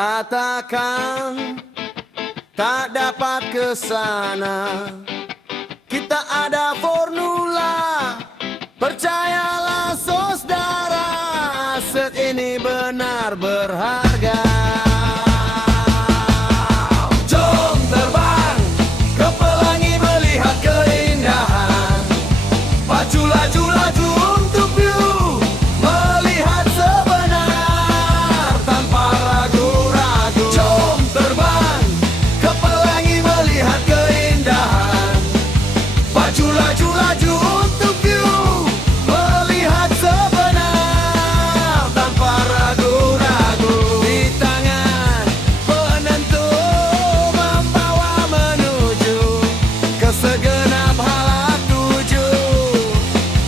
Katakan tak dapat ke sana, kita ada formula. Percayalah saudara, aset ini benar berharga. Jom terbang ke pelangi melihat keindahan. Pacu laju-laju untuk view, melihat sebenar tanpa ragu-ragu. Jom terbang ke pelangi melihat keindahan. Pacu laju-laju untuk view, melihat sebenar tanpa ragu-ragu. Di tangan penentu membawa menuju ke segenap hala tuju.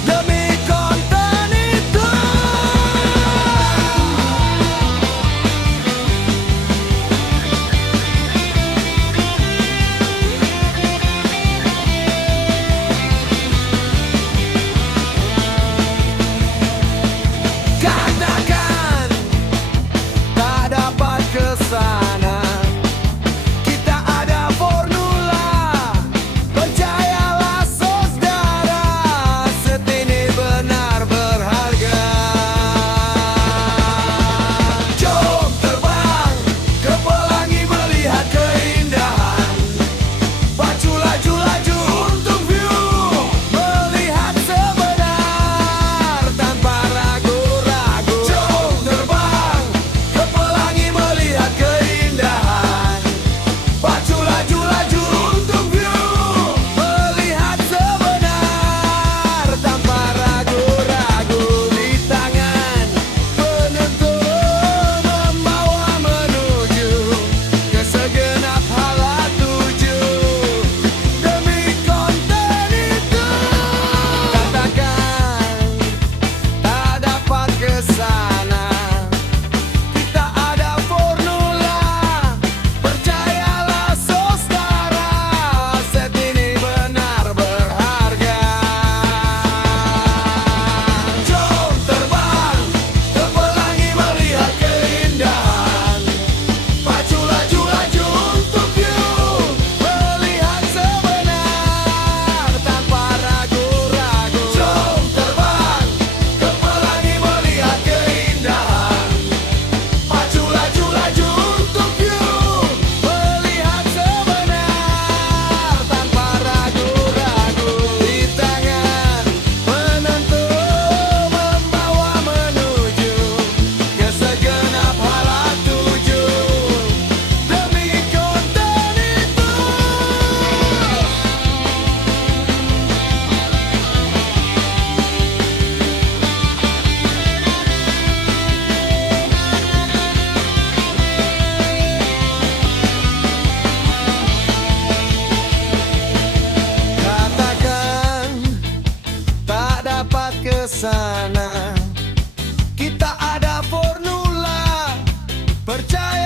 Demi konten itu, katakan tak dapat ke sana, kita ada formula. Percayalah saudara, aset ini benar berharga. Jom terbang ke pelangi melihat keindahan. Pacu laju-laju untuk view, melihat sebenar tanpa ragu-ragu. Jom terbang ke pelangi melihat keindahan. Pacu laju-laju untuk view, melihat sebenar tanpa ragu-ragu. Di tangan penentu membawa menuju ke segenap hala tuju. Demi konten itu, katakan tak dapat ke sana, kita ada formula. Percayalah saudara, aset ini benar berharga. Jom terbang ke pelangi melihat keindahan. Pacu laju-laju untuk view, melihat sebenar tanpa ragu-ragu. Jom terbang ke pelangi melihat keindahan. Pacu laju-laju untuk view, melihat sebenar tanpa ragu-ragu. Di tangan penentu membawa menuju ke segenap hala tuju. Demi konten itu, katakan tak dapat ke sana, kita ada formula. Percaya